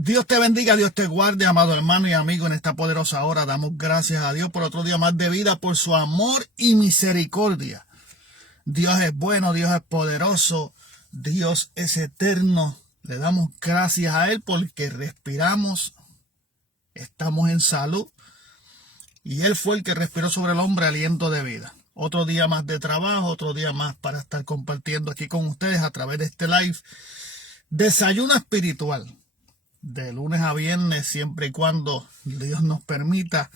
Dios te bendiga, Dios te guarde, amado hermano y amigo, en esta poderosa hora. Damos gracias a Dios por otro día más de vida, por su amor y misericordia. Dios es bueno, Dios es poderoso, Dios es eterno. Le damos gracias a Él porque respiramos, estamos en salud y Él fue el que respiró sobre el hombre aliento de vida. Otro día más de trabajo, otro día más para estar compartiendo aquí con ustedes a través de este live. Desayuno espiritual. De lunes a viernes, siempre y cuando Dios nos permita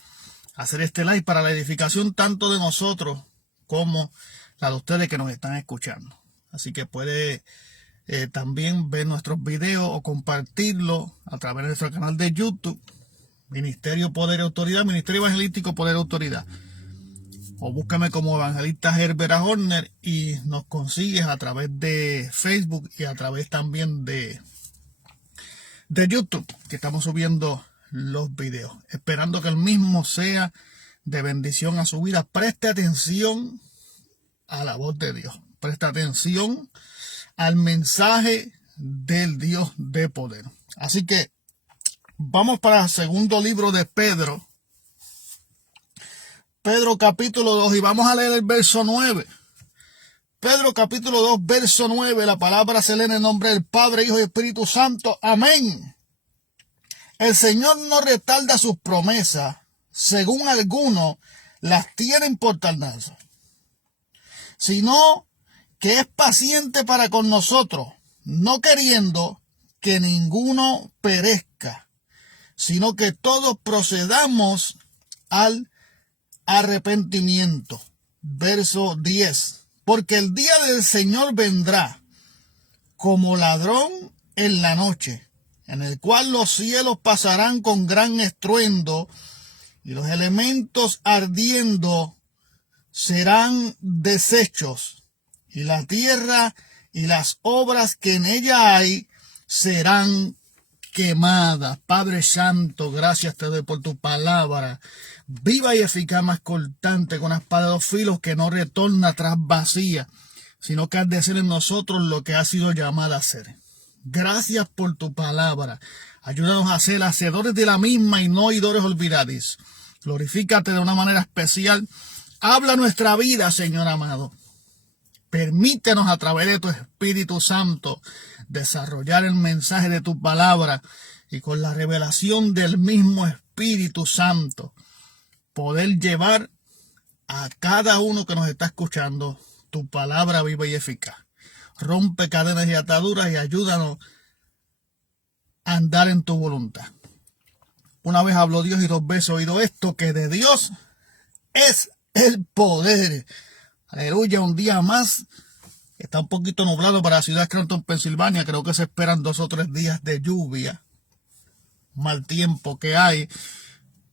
hacer este live para la edificación tanto de nosotros como la de ustedes que nos están escuchando. Así que puede también ver nuestros videos o compartirlo a través de nuestro canal de YouTube, Ministerio Poder y Autoridad, Ministerio Evangelístico Poder y Autoridad. O búscame como Evangelista Herbert Horner y nos consigues a través de Facebook y a través también de YouTube, que estamos subiendo los videos, esperando que el mismo sea de bendición a su vida. Preste atención a la voz de Dios, preste atención al mensaje del Dios de poder. Así que vamos para el segundo libro de Pedro, capítulo 2, y vamos a leer el verso 9. Pedro capítulo 2, verso 9, la palabra se lee en el nombre del Padre, Hijo y Espíritu Santo. Amén. El Señor no retarda sus promesas, según algunos las tienen por tardanza, sino que es paciente para con nosotros, no queriendo que ninguno perezca, sino que todos procedamos al arrepentimiento. Verso 10. Porque el día del Señor vendrá como ladrón en la noche, en el cual los cielos pasarán con gran estruendo y los elementos ardiendo serán deshechos, y la tierra y las obras que en ella hay serán quemadas. Padre Santo, gracias te doy por tu palabra, viva y eficaz, más cortante, con una espada de dos filos que no retorna atrás vacía, sino que ha de ser en nosotros lo que ha sido llamada a ser. Gracias por tu palabra. Ayúdanos a ser hacedores de la misma y no oidores olvidadizos. Glorifícate de una manera especial. Habla nuestra vida, Señor amado. Permítenos a través de tu Espíritu Santo desarrollar el mensaje de tu palabra y con la revelación del mismo Espíritu Santo poder llevar a cada uno que nos está escuchando tu palabra viva y eficaz. Rompe cadenas y ataduras y ayúdanos a andar en tu voluntad. Una vez habló Dios y dos veces he oído esto, que de Dios es el poder. Aleluya, un día más. Está un poquito nublado para la ciudad de Scranton, Pensilvania. Creo que se esperan 2 o 3 días de lluvia. Mal tiempo que hay.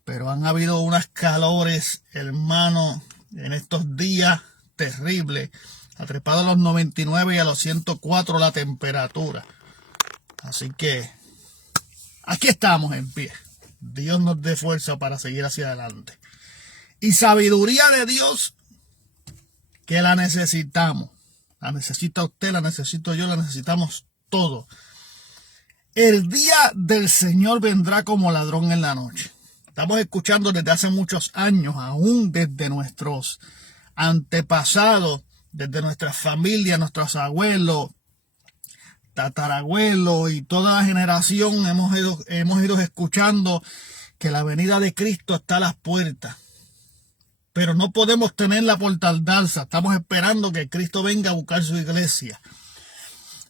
Pero han habido unas calores, hermano, en estos días terribles. Ha trepado a los 99 y a los 104 la temperatura. Así que aquí estamos en pie. Dios nos dé fuerza para seguir hacia adelante. Y sabiduría de Dios, que la necesitamos. La necesita usted, la necesito yo, la necesitamos todos. El día del Señor vendrá como ladrón en la noche. Estamos escuchando desde hace muchos años, aún desde nuestros antepasados, desde nuestras familias, nuestros abuelos, tatarabuelos y toda la generación hemos ido escuchando que la venida de Cristo está a las puertas. Pero no podemos tenerla por tardanza. Estamos esperando que Cristo venga a buscar su iglesia.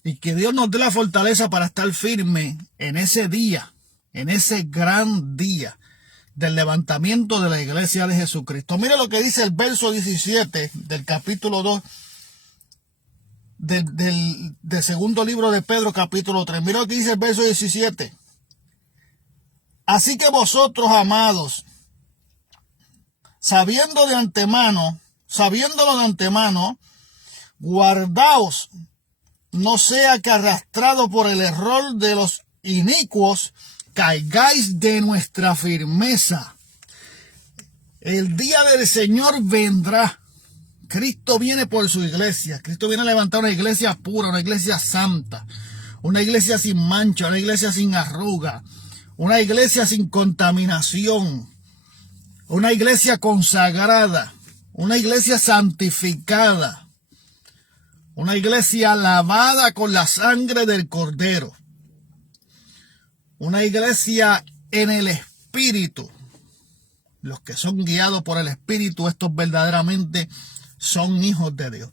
Y que Dios nos dé la fortaleza para estar firme en ese día, en ese gran día del levantamiento de la iglesia de Jesucristo. Mira lo que dice el verso 17 del capítulo 2 del segundo libro de Pedro, capítulo 3. Mira lo que dice el verso 17. Así que vosotros, amados, sabiéndolo de antemano, guardaos, no sea que arrastrado por el error de los inicuos, caigáis de nuestra firmeza. El día del Señor vendrá. Cristo viene por su iglesia. Cristo viene a levantar una iglesia pura, una iglesia santa. una iglesia sin mancha, una iglesia sin arruga, una iglesia sin contaminación, una iglesia consagrada, una iglesia santificada, una iglesia lavada con la sangre del Cordero, una iglesia en el Espíritu. Los que son guiados por el Espíritu, estos verdaderamente son hijos de Dios.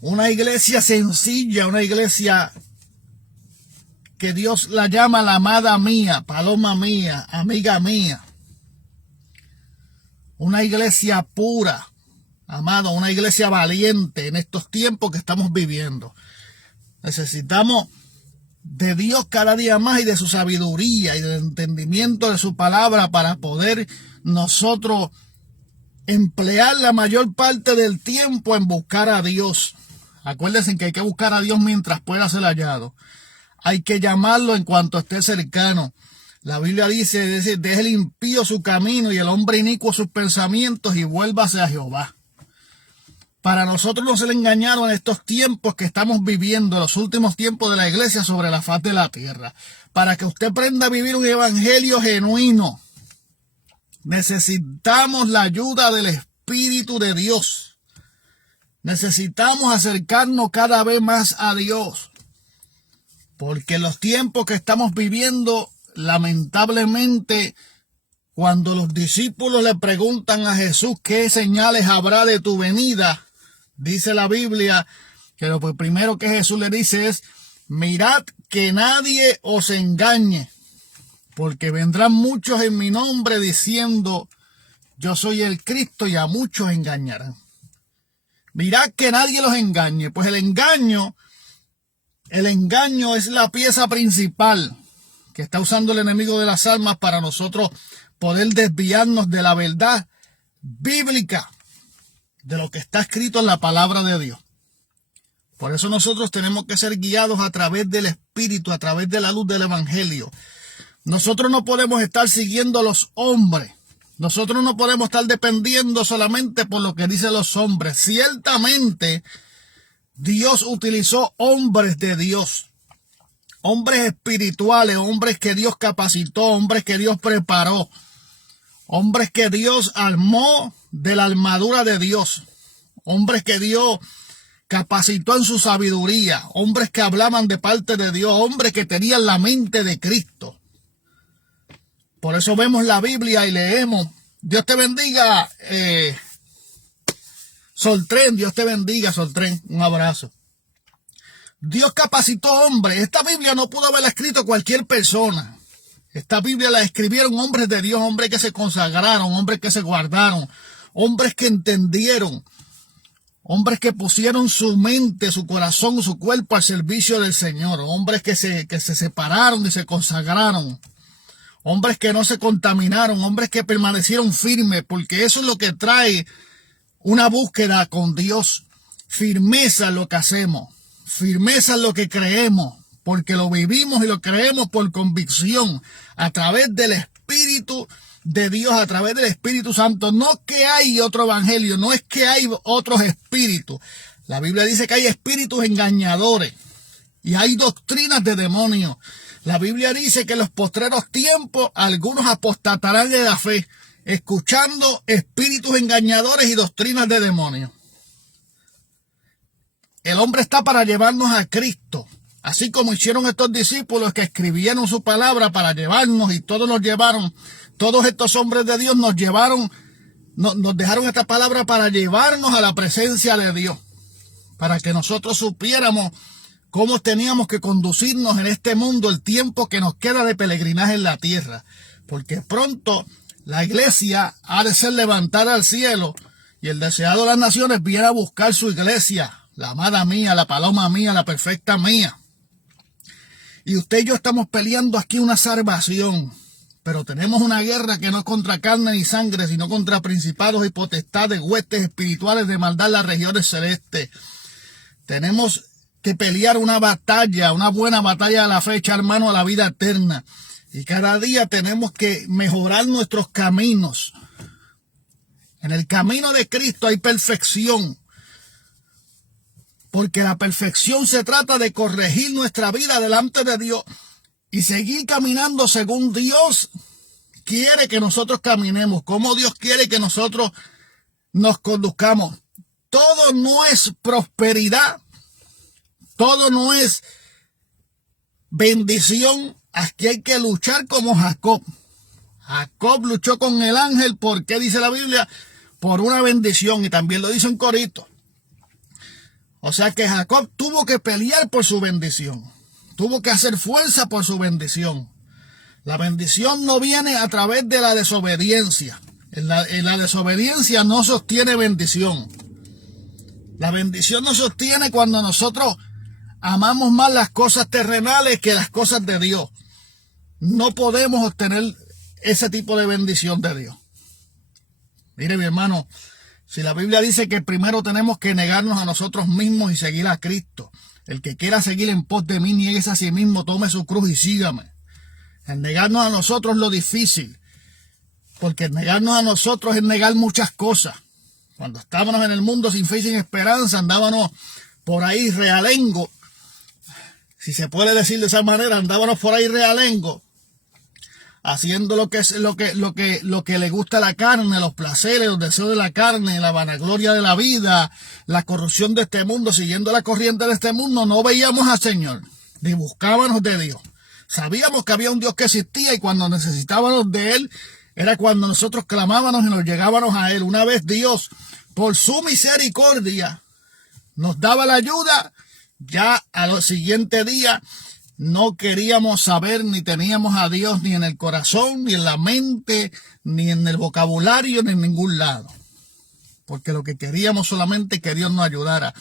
Una iglesia sencilla, una iglesia que Dios la llama la amada mía, paloma mía, amiga mía. Una iglesia pura, amado, una iglesia valiente en estos tiempos que estamos viviendo. Necesitamos de Dios cada día más y de su sabiduría y del entendimiento de su palabra para poder nosotros emplear la mayor parte del tiempo en buscar a Dios. Acuérdense que hay que buscar a Dios mientras pueda ser hallado. Hay que llamarlo en cuanto esté cercano. La Biblia dice, deje el impío su camino y el hombre inicuo sus pensamientos y vuélvase a Jehová. Para nosotros no se le engañaron en estos tiempos que estamos viviendo, los últimos tiempos de la iglesia sobre la faz de la tierra. Para que usted aprenda a vivir un evangelio genuino, necesitamos la ayuda del Espíritu de Dios. Necesitamos acercarnos cada vez más a Dios. Porque los tiempos que estamos viviendo, lamentablemente, cuando los discípulos le preguntan a Jesús qué señales habrá de tu venida, dice la Biblia que lo primero que Jesús le dice es: mirad que nadie os engañe, porque vendrán muchos en mi nombre diciendo yo soy el Cristo, y a muchos engañarán. Mirad que nadie los engañe. Pues el engaño es la pieza principal que está usando el enemigo de las almas para nosotros poder desviarnos de la verdad bíblica, de lo que está escrito en la palabra de Dios. Por eso nosotros tenemos que ser guiados a través del Espíritu, a través de la luz del Evangelio. Nosotros no podemos estar siguiendo a los hombres. Nosotros no podemos estar dependiendo solamente por lo que dicen los hombres. Ciertamente, Dios utilizó hombres de Dios, hombres espirituales, hombres que Dios capacitó, hombres que Dios preparó, hombres que Dios armó de la armadura de Dios, hombres que Dios capacitó en su sabiduría, hombres que hablaban de parte de Dios, hombres que tenían la mente de Cristo. Por eso vemos la Biblia y leemos. Dios te bendiga, Soltren, Dios te bendiga, Soltren, un abrazo. Dios capacitó hombres. Esta Biblia no pudo haberla escrito cualquier persona. Esta Biblia la escribieron hombres de Dios, hombres que se consagraron, hombres que se guardaron, hombres que entendieron, hombres que pusieron su mente, su corazón, su cuerpo al servicio del Señor, hombres que se separaron y se consagraron, hombres que no se contaminaron, hombres que permanecieron firmes, porque eso es lo que trae una búsqueda con Dios. Firmeza en lo que hacemos, firmeza en lo que creemos, porque lo vivimos y lo creemos por convicción, a través del Espíritu de Dios, a través del Espíritu Santo. No que hay otro evangelio, no es que hay otros espíritus. La Biblia dice que hay espíritus engañadores y hay doctrinas de demonios. La Biblia dice que en los postreros tiempos algunos apostatarán de la fe, escuchando espíritus engañadores y doctrinas de demonios. El hombre está para llevarnos a Cristo, así como hicieron estos discípulos que escribieron su palabra para llevarnos, y todos nos llevaron. Todos estos hombres de Dios nos llevaron, nos dejaron esta palabra para llevarnos a la presencia de Dios, para que nosotros supiéramos cómo teníamos que conducirnos en este mundo el tiempo que nos queda de peregrinaje en la tierra, porque pronto la iglesia ha de ser levantada al cielo y el deseado de las naciones viene a buscar su iglesia, la amada mía, la paloma mía, la perfecta mía. Y usted y yo estamos peleando aquí una salvación, pero tenemos una guerra que no es contra carne ni sangre, sino contra principados y potestades, huestes espirituales de maldad en las regiones celestes. Tenemos que pelear una batalla, una buena batalla de la fe, echar mano a la vida eterna. Y cada día tenemos que mejorar nuestros caminos. En el camino de Cristo hay perfección. Porque la perfección se trata de corregir nuestra vida delante de Dios y seguir caminando según Dios quiere que nosotros caminemos, como Dios quiere que nosotros nos conduzcamos. Todo no es prosperidad, todo no es bendición. Aquí hay que luchar como Jacob. Jacob luchó con el ángel, ¿por qué dice la Biblia? Por una bendición, y también lo dice en Corito. O sea que Jacob tuvo que pelear por su bendición, tuvo que hacer fuerza por su bendición. La bendición no viene a través de la desobediencia. En la desobediencia no sostiene bendición. La bendición no sostiene cuando nosotros amamos más las cosas terrenales que las cosas de Dios. No podemos obtener ese tipo de bendición de Dios. Mire, mi hermano, si la Biblia dice que primero tenemos que negarnos a nosotros mismos y seguir a Cristo. El que quiera seguir en pos de mí, niéguese a sí mismo, tome su cruz y sígame. El negarnos a nosotros es lo difícil, porque el negarnos a nosotros es negar muchas cosas. Cuando estábamos en el mundo sin fe y sin esperanza, andábamos por ahí realengo, si se puede decir de esa manera, andábamos por ahí realengo, haciendo lo que le gusta a la carne, los placeres, los deseos de la carne, la vanagloria de la vida, la corrupción de este mundo, siguiendo la corriente de este mundo. No veíamos al Señor, ni buscábamos de Dios. Sabíamos que había un Dios que existía y cuando necesitábamos de Él, era cuando nosotros clamábamos y nos llegábamos a Él. Una vez Dios, por su misericordia, nos daba la ayuda, ya a los siguientes días no queríamos saber ni teníamos a Dios ni en el corazón, ni en la mente, ni en el vocabulario, ni en ningún lado. Porque lo que queríamos solamente que Dios nos ayudara.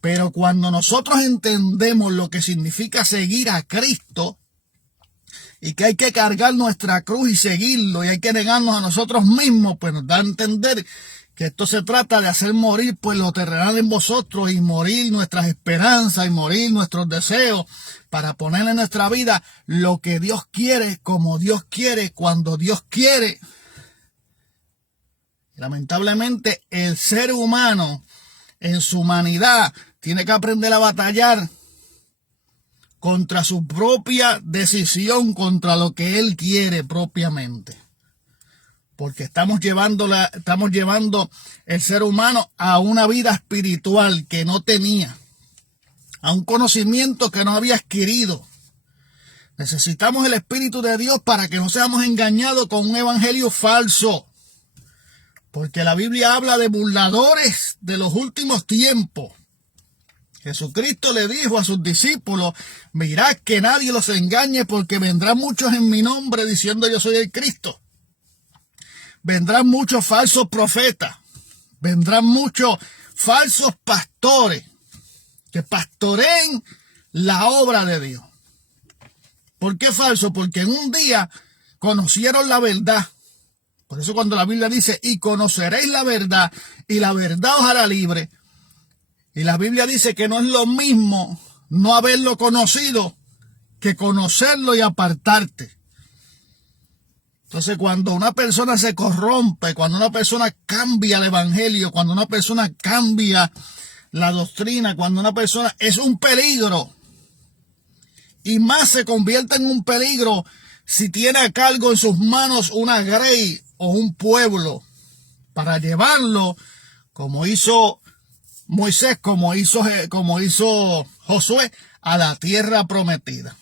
Pero cuando nosotros entendemos lo que significa seguir a Cristo y que hay que cargar nuestra cruz y seguirlo y hay que negarnos a nosotros mismos, pues nos da a entender que esto se trata de hacer morir pues lo terrenal en vosotros y morir nuestras esperanzas y morir nuestros deseos para poner en nuestra vida lo que Dios quiere, como Dios quiere, cuando Dios quiere. Lamentablemente el ser humano en su humanidad tiene que aprender a batallar contra su propia decisión, contra lo que él quiere propiamente. Porque estamos llevando el ser humano a una vida espiritual que no tenía, a un conocimiento que no había adquirido. Necesitamos el Espíritu de Dios para que no seamos engañados con un evangelio falso. Porque la Biblia habla de burladores de los últimos tiempos. Jesucristo le dijo a sus discípulos, mirad que nadie los engañe porque vendrán muchos en mi nombre diciendo yo soy el Cristo. Vendrán muchos falsos profetas, vendrán muchos falsos pastores que pastoreen la obra de Dios. ¿Por qué falso? Porque en un día conocieron la verdad. Por eso cuando la Biblia dice, y conoceréis la verdad, y la verdad os hará libre. Y la Biblia dice que no es lo mismo no haberlo conocido que conocerlo y apartarte. Entonces, cuando una persona se corrompe, cuando una persona cambia el evangelio, cuando una persona cambia la doctrina, cuando una persona es un peligro, y más se convierte en un peligro si tiene a cargo en sus manos una grey o un pueblo para llevarlo, como hizo Moisés, como hizo Josué, a la tierra prometida.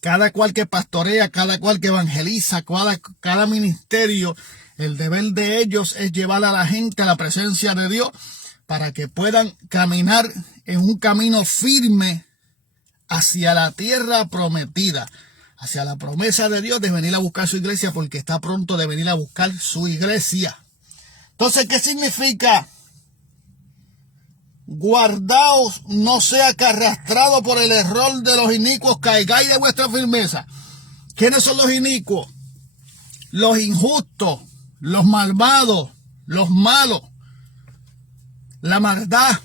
Cada cual que pastorea, cada cual que evangeliza, cada ministerio, el deber de ellos es llevar a la gente a la presencia de Dios para que puedan caminar en un camino firme hacia la tierra prometida, hacia la promesa de Dios de venir a buscar su iglesia, porque está pronto de venir a buscar su iglesia. Entonces, ¿qué significa? Guardaos, no sea que arrastrado por el error de los inicuos caigáis de vuestra firmeza. ¿Quiénes son los inicuos? Los injustos, los malvados, los malos, la maldad.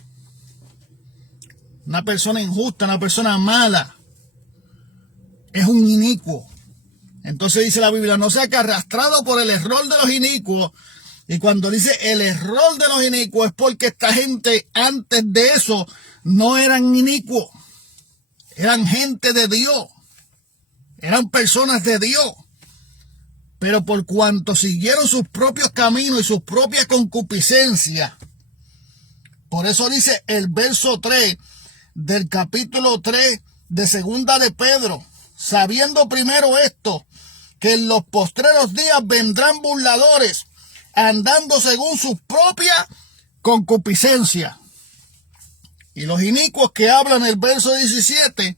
Una persona injusta, una persona mala, es un inicuo. Entonces dice la Biblia, no sea que arrastrado por el error de los inicuos. Y cuando dice el error de los inicuos es porque esta gente antes de eso no eran inicuos, eran gente de Dios, eran personas de Dios. Pero por cuanto siguieron sus propios caminos y sus propias concupiscencias, por eso dice el verso 3 del capítulo 3 de Segunda de Pedro, sabiendo primero esto, que en los postreros días vendrán burladores, andando según sus propias concupiscencias. Y los inicuos que hablan en el verso 17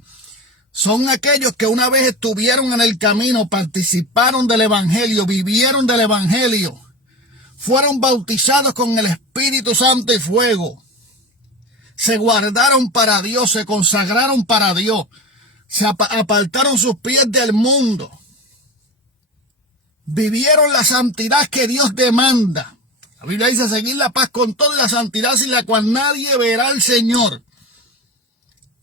son aquellos que una vez estuvieron en el camino, participaron del evangelio, vivieron del evangelio, fueron bautizados con el Espíritu Santo y fuego, se guardaron para Dios, se consagraron para Dios, se apartaron sus pies del mundo, vivieron la santidad que Dios demanda. La Biblia dice seguir la paz con toda la santidad sin la cual nadie verá al Señor.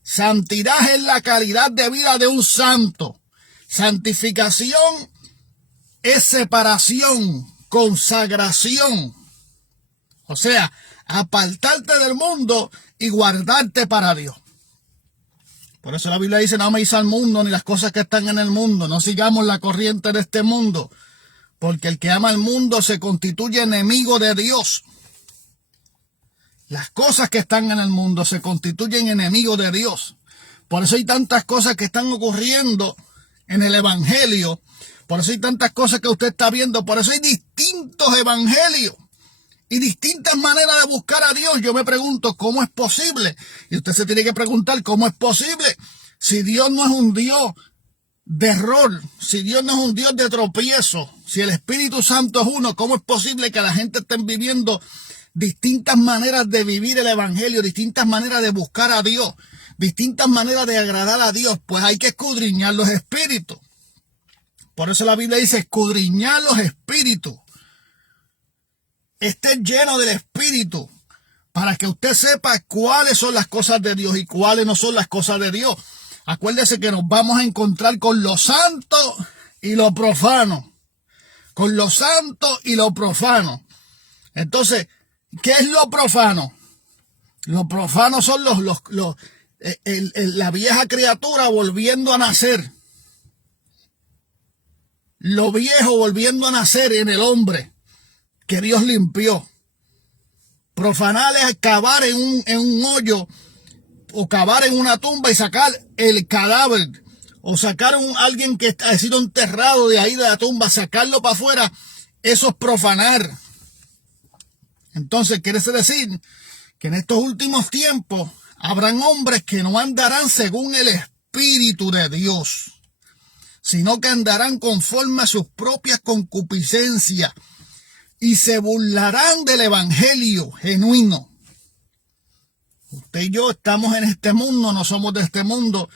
Santidad es la calidad de vida de un santo. Santificación es separación, consagración. O sea, apartarte del mundo y guardarte para Dios. Por eso la Biblia dice, no améis al mundo ni las cosas que están en el mundo. No sigamos la corriente de este mundo. Porque el que ama al mundo se constituye enemigo de Dios. Las cosas que están en el mundo se constituyen enemigos de Dios. Por eso hay tantas cosas que están ocurriendo en el evangelio. Por eso hay tantas cosas que usted está viendo. Por eso hay distintos evangelios y distintas maneras de buscar a Dios. Yo me pregunto, ¿cómo es posible? Y usted se tiene que preguntar, ¿cómo es posible? Si Dios no es un Dios de error, si Dios no es un Dios de tropiezo, si el Espíritu Santo es uno, ¿cómo es posible que la gente esté viviendo distintas maneras de vivir el evangelio, distintas maneras de buscar a Dios, distintas maneras de agradar a Dios? Pues hay que escudriñar los espíritus. Por eso la Biblia dice escudriñar los espíritus. Esté lleno del Espíritu para que usted sepa cuáles son las cosas de Dios y cuáles no son las cosas de Dios. Acuérdese que nos vamos a encontrar con lo santo y lo profano. Con lo santo y lo profano. Entonces, ¿qué es lo profano? Lo profano son la vieja criatura volviendo a nacer. Lo viejo volviendo a nacer en el hombre que Dios limpió. Profanar es cavar en un hoyo o cavar en una tumba y sacar el cadáver o sacar alguien que ha sido enterrado de ahí de la tumba, sacarlo para afuera. Eso es profanar. Entonces quiere decir que en estos últimos tiempos habrán hombres que no andarán según el Espíritu de Dios, sino que andarán conforme a sus propias concupiscencias y se burlarán del evangelio genuino. Usted y yo estamos en este mundo, no somos de este mundo,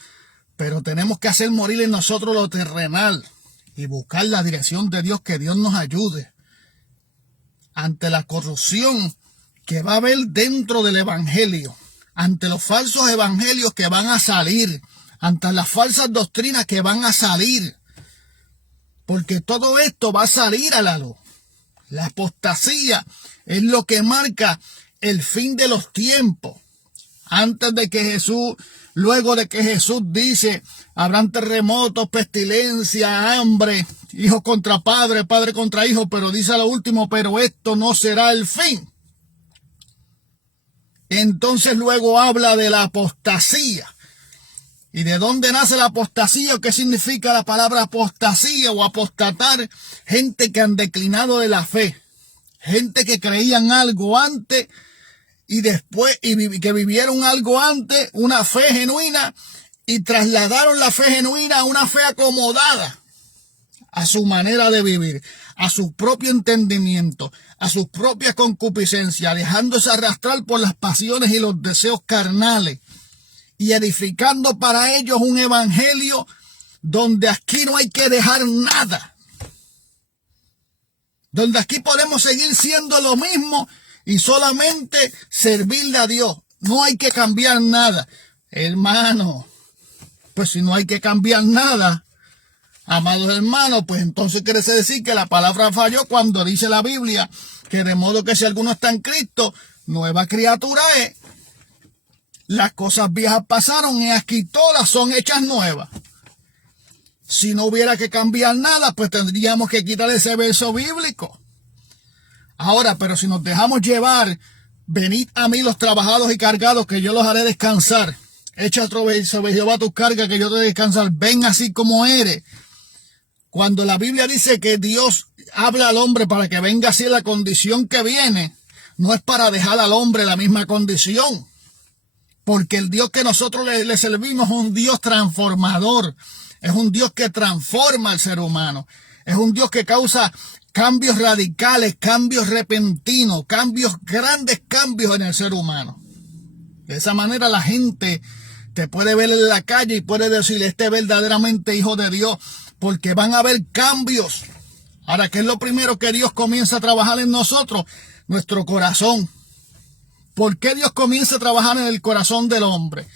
pero tenemos que hacer morir en nosotros lo terrenal y buscar la dirección de Dios, que Dios nos ayude ante la corrupción que va a haber dentro del evangelio, ante los falsos evangelios que van a salir, ante las falsas doctrinas que van a salir, porque todo esto va a salir a la luz. La apostasía es lo que marca el fin de los tiempos. Antes de que Jesús, luego de que Jesús dice, habrán terremotos, pestilencia, hambre, hijo contra padre, padre contra hijo, pero dice a lo último, pero esto no será el fin. Entonces luego habla de la apostasía. ¿Y de dónde nace la apostasía? ¿Qué significa la palabra apostasía o apostatar? Gente que han declinado de la fe. Gente que creían algo antes y después, y que vivieron algo antes, una fe genuina, y trasladaron la fe genuina a una fe acomodada a su manera de vivir, a su propio entendimiento, a sus propias concupiscencias, dejándose arrastrar por las pasiones y los deseos carnales, y edificando para ellos un evangelio donde aquí no hay que dejar nada, donde aquí podemos seguir siendo lo mismo y solamente servirle a Dios. No hay que cambiar nada. Hermano, pues si no hay que cambiar nada, amados hermanos, pues entonces quiere decir que la palabra falló cuando dice la Biblia que de modo que si alguno está en Cristo, nueva criatura es. Las cosas viejas pasaron y aquí todas son hechas nuevas. Si no hubiera que cambiar nada, pues tendríamos que quitar ese verso bíblico. Ahora, pero si nos dejamos llevar, venid a mí los trabajados y cargados, que yo los haré descansar. Echa sobre Jehová tus cargas, que yo te haré descansar. Ven así como eres. Cuando la Biblia dice que Dios habla al homre para que venga así la condición que viene, no es para dejar al hombre la misma condición. Porque el Dios que nosotros le servimos es un Dios transformador. Es un Dios que transforma al ser humano. Es un Dios que causa cambios radicales, cambios repentinos, grandes cambios en el ser humano. De esa manera la gente te puede ver en la calle y puede decir, este es verdaderamente hijo de Dios, porque van a haber cambios. Ahora, ¿qué es lo primero que Dios comienza a trabajar en nosotros? Nuestro corazón. ¿Por qué Dios comienza a trabajar en el corazón del hombre?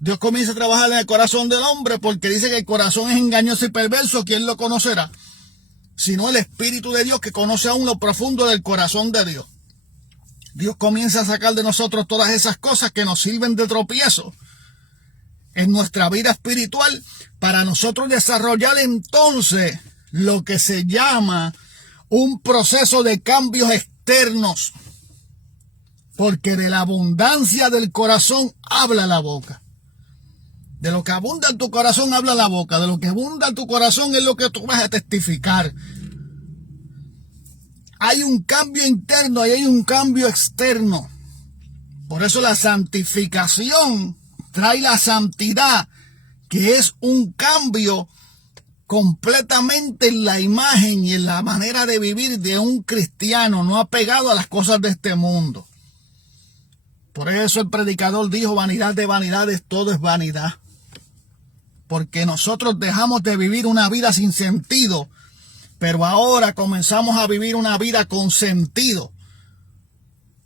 Dios comienza a trabajar en el corazón del hombre porque dice que el corazón es engañoso y perverso. ¿Quién lo conocerá? Sino el Espíritu de Dios, que conoce aún lo profundo del corazón de Dios. Dios comienza a sacar de nosotros todas esas cosas que nos sirven de tropiezo en nuestra vida espiritual, para nosotros desarrollar entonces lo que se llama un proceso de cambios externos. Porque de la abundancia del corazón habla la boca. De lo que abunda en tu corazón habla la boca. De lo que abunda en tu corazón es lo que tú vas a testificar. Hay un cambio interno y hay un cambio externo. Por eso la santificación trae la santidad, que es un cambio completamente en la imagen y en la manera de vivir de un cristiano, no apegado a las cosas de este mundo. Por eso el predicador dijo, vanidad de vanidades, todo es vanidad. Porque nosotros dejamos de vivir una vida sin sentido, pero ahora comenzamos a vivir una vida con sentido.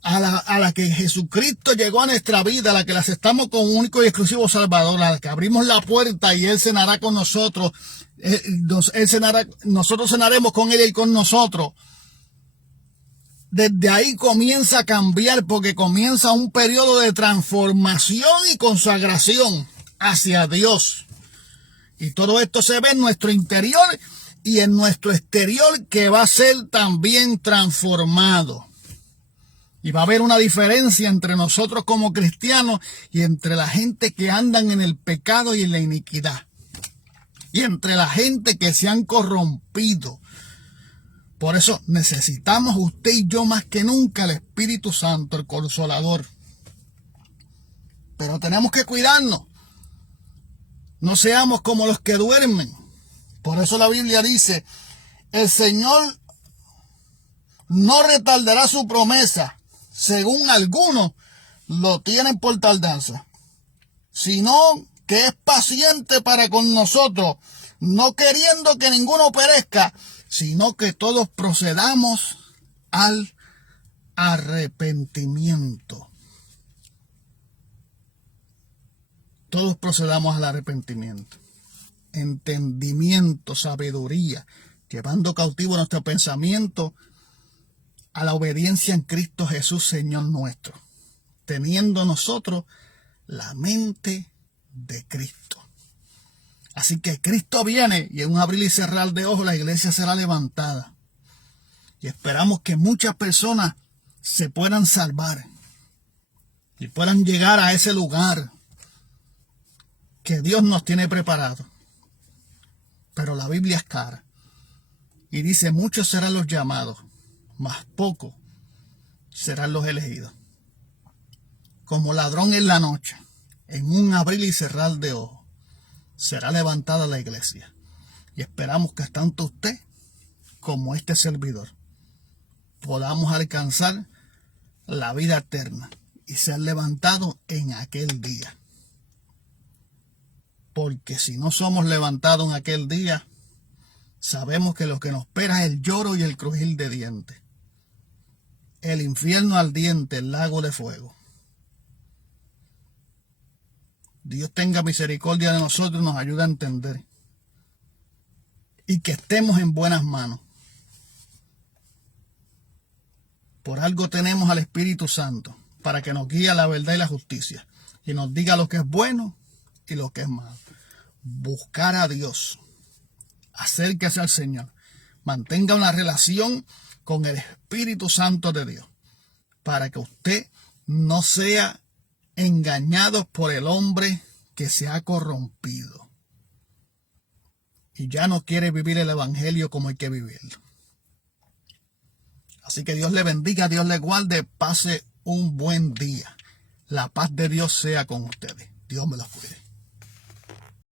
A la que Jesucristo llegó a nuestra vida, a la que la aceptamos como único y exclusivo Salvador, a la que abrimos la puerta y Él cenará con nosotros. Nosotros cenaremos con Él y con nosotros. Desde ahí comienza a cambiar, porque comienza un periodo de transformación y consagración hacia Dios. Y todo esto se ve en nuestro interior y en nuestro exterior, que va a ser también transformado. Y va a haber una diferencia entre nosotros como cristianos y entre la gente que andan en el pecado y en la iniquidad. Y entre la gente que se han corrompido. Por eso necesitamos usted y yo más que nunca el Espíritu Santo, el Consolador. Pero tenemos que cuidarnos. No seamos como los que duermen. Por eso la Biblia dice, el Señor no retardará su promesa, según algunos lo tienen por tardanza, sino que es paciente para con nosotros, no queriendo que ninguno perezca, sino que todos procedamos al arrepentimiento. Todos procedamos al arrepentimiento. Entendimiento, sabiduría, llevando cautivo nuestro pensamiento a la obediencia en Cristo Jesús, Señor nuestro, teniendo nosotros la mente de Cristo. Así que Cristo viene y en un abrir y cerrar de ojos la iglesia será levantada. Y esperamos que muchas personas se puedan salvar y puedan llegar a ese lugar que Dios nos tiene preparado. Pero la Biblia es clara y dice, muchos serán los llamados, mas pocos serán los elegidos. Como ladrón en la noche, en un abrir y cerrar de ojos, será levantada la iglesia. Y esperamos que tanto usted como este servidor podamos alcanzar la vida eterna y ser levantados en aquel día. Porque si no somos levantados en aquel día, sabemos que lo que nos espera es el lloro y el crujir de dientes. El infierno ardiente, el lago de fuego. Dios tenga misericordia de nosotros y nos ayude a entender. Y que estemos en buenas manos. Por algo tenemos al Espíritu Santo, para que nos guíe a la verdad y la justicia. y nos diga lo que es bueno y lo que es malo. Buscar a Dios. Acérquese al Señor. Mantenga una relación con el Espíritu Santo de Dios para que usted no sea engañado por el hombre que se ha corrompido y ya no quiere vivir el evangelio como hay que vivirlo. Así que Dios le bendiga, Dios le guarde, pase un buen día. La paz de Dios sea con ustedes. Dios me los cuide.